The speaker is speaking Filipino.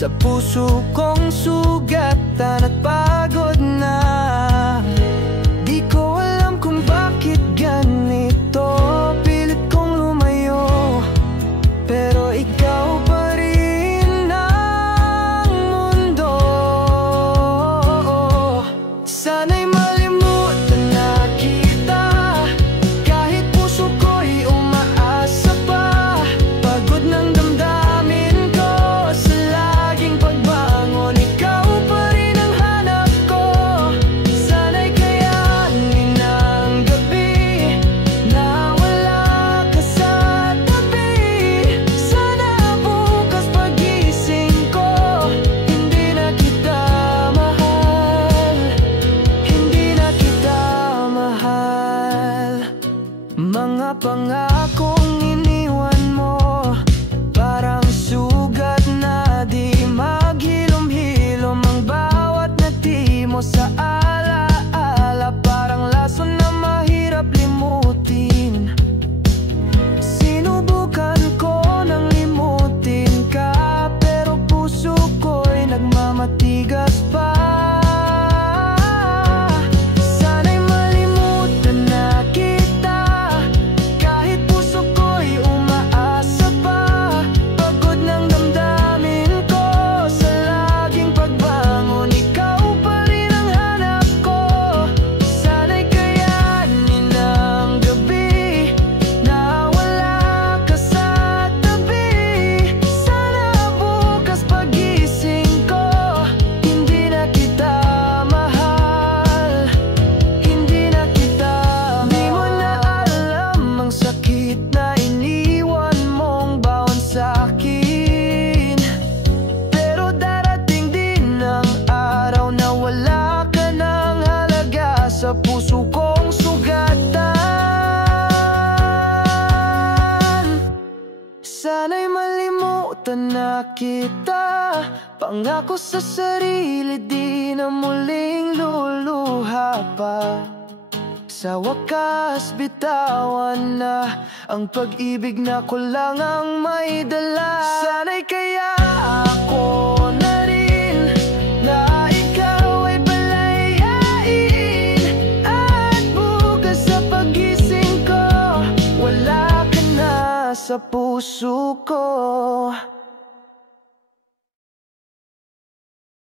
Sa puso kong sugatan at pagod na. Di ko alam kung bakit ganito, pilit kong lumayo, pero ikaw pa rin ang mundo. Sana'y malimutan na kita, kahit puso ko'y umaasa pa. Pagod ng damdamin ko sa laging pagbangon, ikaw pa rin ang hanap ko. Sana'y kayanin ng gabi na wala ka sa tabi. Sana bukas pagising ko, hindi na kita mahal, hindi na kita mahal. Mga pangakong iniwan mo, parang sugat na di maghilom-hilom. Ang bawat ngiti mo sa alaala, parang lason na mahirap limutin. Sinubukan ko nang limutin ka, pero puso ko'y nagmamatigas pa. Sana'y malimutan na kita, kahit puso ko'y umaasa pa. Pagod ng damdamin ko sa laging pagbangon, ikaw pa rin ang hanap ko. Sana'y kayanin ng gabi na wala ka sa tabi. Sana bukas pagising ko, hindi na kita mahal, hindi na kita mahal. Di mo na alam ang sakit na iniwan mong baon sa'kin, pero darating din ang araw na wala ka ng halaga sa puso kong sugatan. Sana'y malimutan na kita, pangako sa sarili di na muling luluha pa. Sa wakas bitawan na ang pag-ibig na ko lang ang may dala. Sana'y kaya ako na rin na ikaw ay palayain, at bukas sa pagising ko, wala ka na sa puso ko.